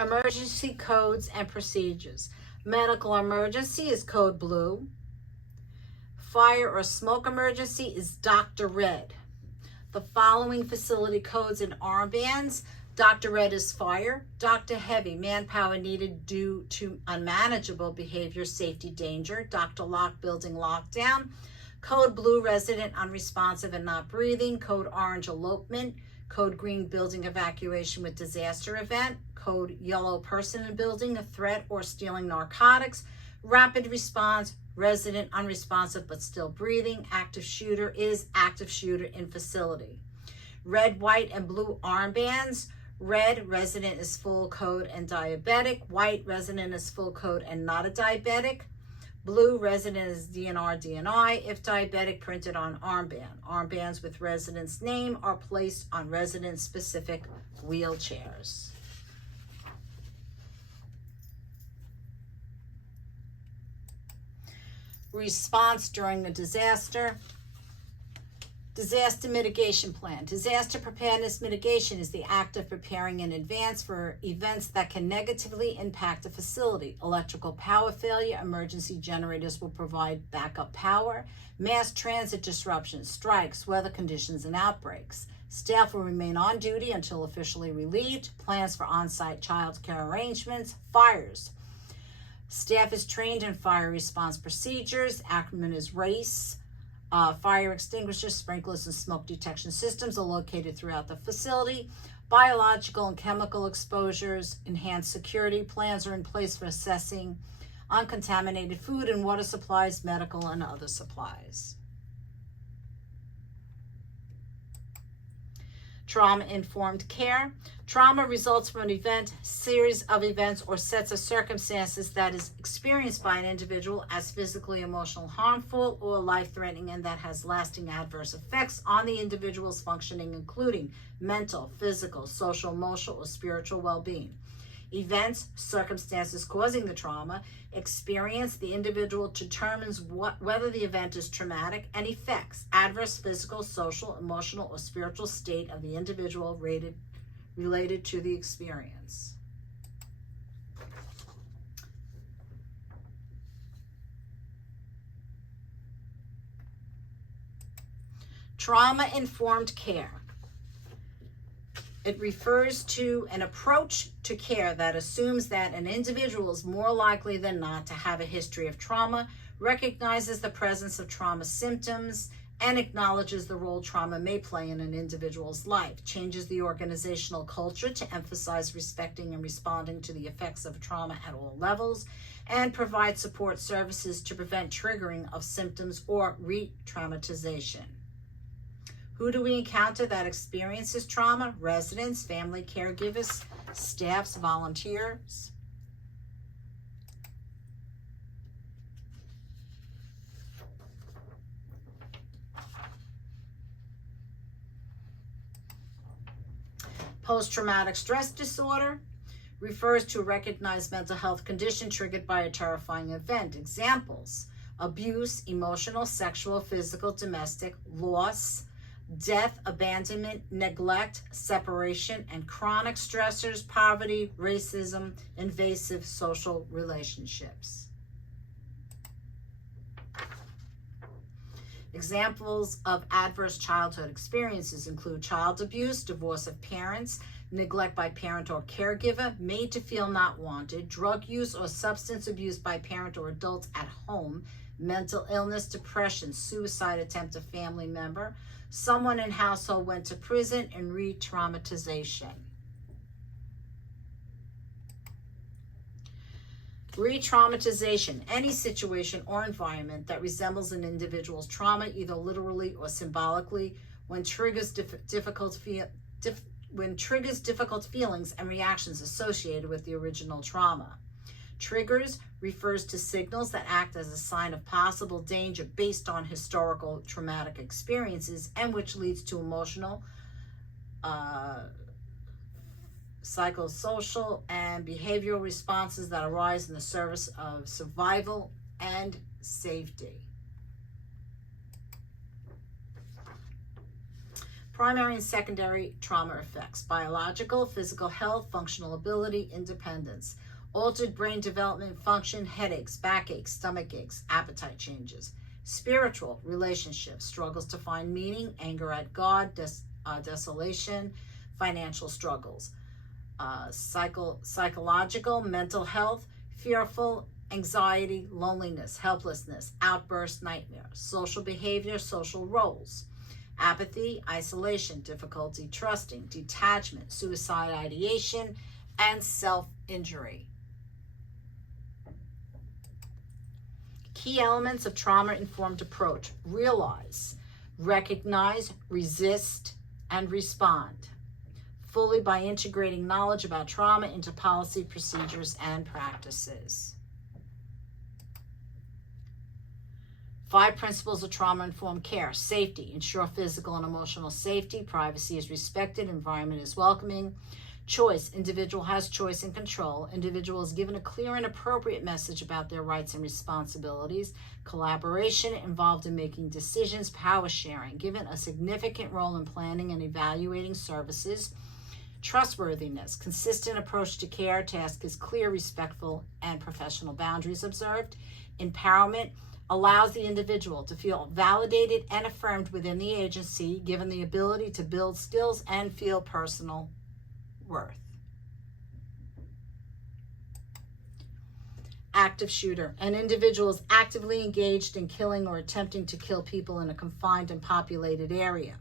Emergency codes and procedures. Medical emergency is code blue. Fire or smoke emergency is Dr. Red. The following facility codes and armbands. Dr. Red is fire. Dr. Heavy, manpower needed due to unmanageable behavior, safety, danger. Dr. Lock, building lockdown. Code blue, resident unresponsive and not breathing. Code orange, elopement. Code green, building evacuation with disaster event. Code yellow, person in building, a threat or stealing narcotics. Rapid response, resident unresponsive but still breathing. Active shooter is active shooter in facility. Red, white, and blue armbands. Red, resident is full code and diabetic. White, resident is full code and not a diabetic. Blue, resident is DNR, DNI. If diabetic, printed on armband. Armbands with resident's name are placed on resident-specific wheelchairs. Response during a disaster. Disaster mitigation plan. Disaster preparedness mitigation is the act of preparing in advance for events that can negatively impact a facility. Electrical power failure, emergency generators will provide backup power. Mass transit disruptions, strikes, weather conditions, and outbreaks. Staff will remain on duty until officially relieved. Plans for on-site child care arrangements. Fires. Staff is trained in fire response procedures. Acronym is RACE. Fire extinguishers, sprinklers, and smoke detection systems are located throughout the facility. Biological and chemical exposures, enhanced security plans are in place for assessing uncontaminated food and water supplies, medical and other supplies. Trauma-informed care. Trauma results from an event, series of events, or sets of circumstances that is experienced by an individual as physically, emotional, harmful, or life-threatening, and that has lasting adverse effects on the individual's functioning, including mental, physical, social, emotional, or spiritual well-being. Events, circumstances causing the trauma, experience, the individual determines whether the event is traumatic, and effects, adverse physical, social, emotional, or spiritual state of the individual related to the experience. Trauma-informed care. It refers to an approach to care that assumes that an individual is more likely than not to have a history of trauma, recognizes the presence of trauma symptoms, and acknowledges the role trauma may play in an individual's life, changes the organizational culture to emphasize respecting and responding to the effects of trauma at all levels, and provides support services to prevent triggering of symptoms or re-traumatization. Who do we encounter that experiences trauma? Residents, family caregivers, staffs, volunteers. Post-traumatic stress disorder refers to a recognized mental health condition triggered by a terrifying event. Examples: abuse, emotional, sexual, physical, domestic, loss, death, abandonment, neglect, separation, and chronic stressors, poverty, racism, invasive social relationships. Examples of adverse childhood experiences include child abuse, divorce of parents, neglect by parent or caregiver, made to feel not wanted, drug use or substance abuse by parent or adults at home, mental illness, depression, suicide attempt of family member, someone in household went to prison, and re-traumatization. Re-traumatization, any situation or environment that resembles an individual's trauma, either literally or symbolically, when triggers difficult feelings and reactions associated with the original trauma. Triggers refers to signals that act as a sign of possible danger based on historical traumatic experiences, and which leads to emotional, psychosocial, and behavioral responses that arise in the service of survival and safety. Primary and secondary trauma effects: biological, physical health, functional ability, independence, altered brain development, function, headaches, backaches, stomach aches, appetite changes. Spiritual, relationships, struggles to find meaning, anger at God, desolation, financial struggles. Psychological, mental health, fearful, anxiety, loneliness, helplessness, outburst, nightmare. Social behavior, social roles. Apathy, isolation, difficulty trusting, detachment, suicide ideation, and self-injury. Key elements of trauma-informed approach: realize, recognize, resist, and respond, fully by integrating knowledge about trauma into policy, procedures, and practices. 5 principles of trauma-informed care: safety, ensure physical and emotional safety, privacy is respected, environment is welcoming. Choice, individual has choice and control, individual is given a clear and appropriate message about their rights and responsibilities. Collaboration, involved in making decisions, power sharing, given a significant role in planning and evaluating services. Trustworthiness, consistent approach to care, task is clear, respectful, and professional boundaries observed. Empowerment, allows the individual to feel validated and affirmed within the agency, given the ability to build skills and feel personal worth. Active shooter, an individual is actively engaged in killing or attempting to kill people in a confined and populated area.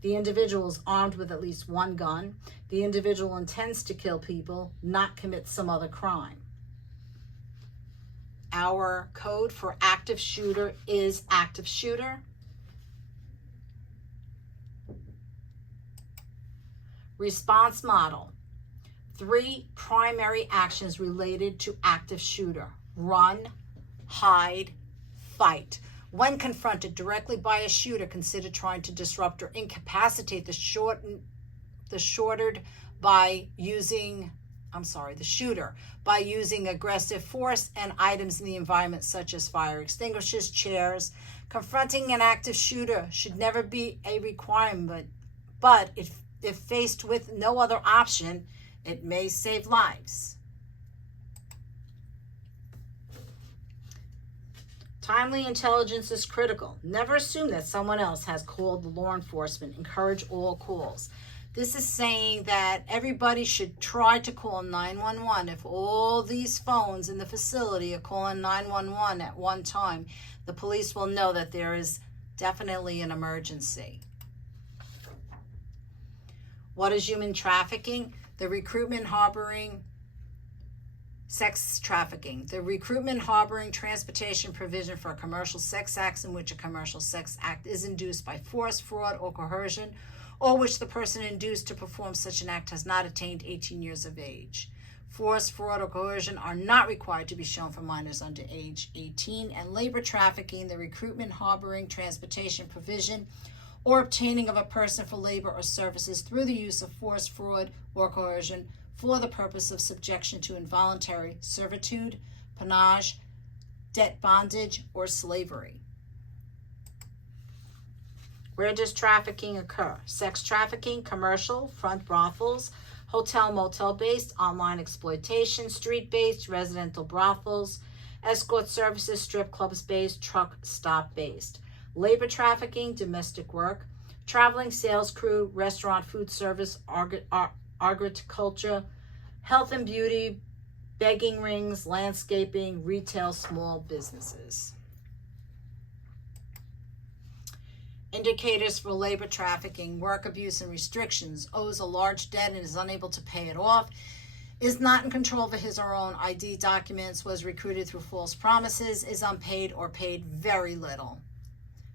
The individual is armed with at least one gun. The individual intends to kill people, not commit some other crime. Our code for active shooter is active shooter. Response model: 3 primary actions related to active shooter: run, hide, fight. When confronted directly by a shooter, consider trying to disrupt or incapacitate the shooter by using aggressive force and items in the environment such as fire extinguishers, chairs. Confronting an active shooter should never be a requirement, but if faced with no other option, it may save lives. Timely intelligence is critical. Never assume that someone else has called the law enforcement. Encourage all calls. This is saying that everybody should try to call 911. If all these phones in the facility are calling 911 at one time, the police will know that there is definitely an emergency. What is human trafficking? The recruitment, harboring, sex trafficking. The recruitment, harboring, transportation, provision for commercial sex acts in which a commercial sex act is induced by force, fraud, or coercion, or which the person induced to perform such an act has not attained 18 years of age. Force, fraud, or coercion are not required to be shown for minors under age 18. And labor trafficking, the recruitment, harboring, transportation, provision, or obtaining of a person for labor or services through the use of force, fraud, or coercion for the purpose of subjection to involuntary servitude, pannage, debt bondage, or slavery. Where does trafficking occur? Sex trafficking, commercial, front brothels, hotel, motel-based, online exploitation, street-based, residential brothels, escort services, strip clubs-based, truck stop-based. Labor trafficking, domestic work, traveling sales crew, restaurant, food service, agriculture, health and beauty, begging rings, landscaping, retail, small businesses. Indicators for labor trafficking: work abuse and restrictions, owes a large debt and is unable to pay it off, is not in control of his or her own ID documents, was recruited through false promises, is unpaid or paid very little.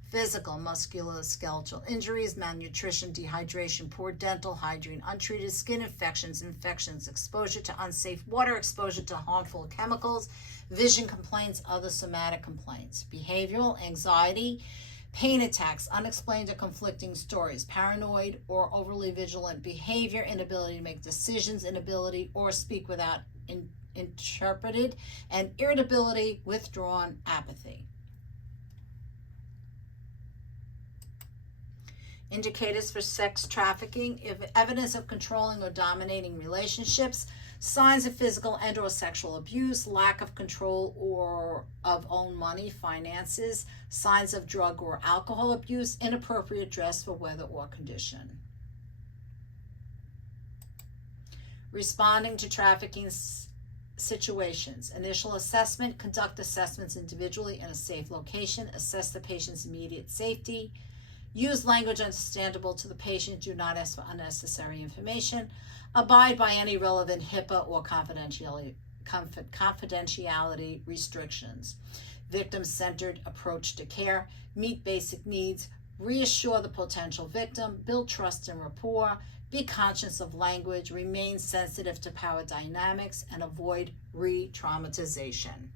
Physical, musculoskeletal injuries, malnutrition, dehydration, poor dental hygiene, untreated skin infections, exposure to unsafe water, exposure to harmful chemicals, vision complaints, other somatic complaints. Behavioral, anxiety, pain attacks, unexplained or conflicting stories, paranoid or overly vigilant behavior, inability to make decisions, inability or speak without interpreted, and irritability, withdrawn, apathy. Indicators for sex trafficking: if evidence of controlling or dominating relationships, signs of physical and or sexual abuse, lack of control or of own money, finances, signs of drug or alcohol abuse, inappropriate dress for weather or condition. Responding to trafficking situations: initial assessment, conduct assessments individually in a safe location, assess the patient's immediate safety, use language understandable to the patient, do not ask for unnecessary information, abide by any relevant HIPAA or confidentiality restrictions. Victim-centered approach to care: meet basic needs, reassure the potential victim, build trust and rapport, be conscious of language, remain sensitive to power dynamics, and avoid re-traumatization.